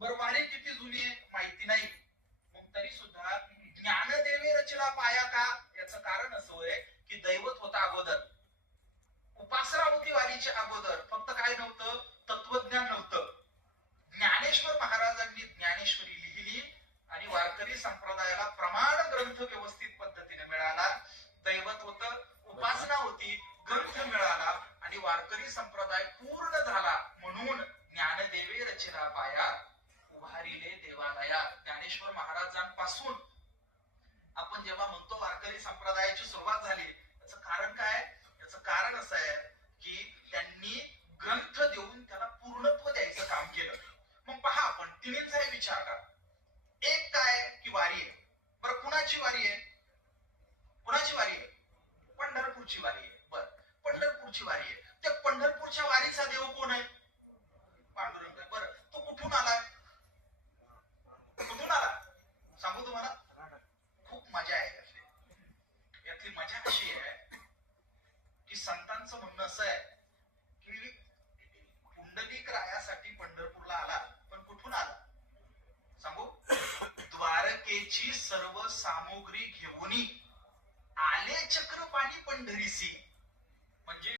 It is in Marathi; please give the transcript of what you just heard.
बर वारी किती जुनी आहे माहिती नाही, मग तरी सुद्धा ज्ञानदेवे रचला पाया का, याचं कारण असं होय की दैवत होता अगोदर, उपासना होती वारीच्या अगोदर, फक्त काय नव्हतं, तत्वज्ञान नव्हतं. ज्ञानेश्वर महाराजांनी ज्ञानेश्वरी लिहिली आणि वारकरी संप्रदायाला प्रमाण ग्रंथ व्यवस्थित पद्धतीने मिळाला. दैवत होतं, उपासना होती, ग्रंथ मिळाला आणि वारकरी संप्रदाय पूर्ण झाला. म्हणून ज्ञानदेवे रचिला पाया, उभारिले देवालया. ज्ञानेश्वर महाराजांपासून आपण जेव्हा म्हणतो वारकरी संप्रदायाची सुरुवात झाली, याचं कारण काय? याचं कारण असं आहे की त्यांनी ग्रंथ देऊन त्याला पूर्णत्व द्यायचं काम केलं. मग पहा, आपण तिन्हींचा विचार करा. एक काय की वारी आहे. बरं, कुणाची वारी आहे? कुणाची वारी आहे? पंढरपूरची वारी आहे. बर, पंढरपूरची वारी आहे. त्या पंढरपूरच्या वारीचा देव कोण आहे? पांडुरंग आहे. बरं, तो कुठून आलाय? कुठून आला सांगू तुम्हाला? खूप मजा आहे यातली. यातली मजा कशी आहे की संतांचं म्हणणं असं आहे की पुंडलिक रायासाठी पंढरपूरला आला, पण कुठून आला सांगू? द्वारकेची सर्व सामुग्री घेऊन आले चक्रपाणी पंढरीसी. म्हणजे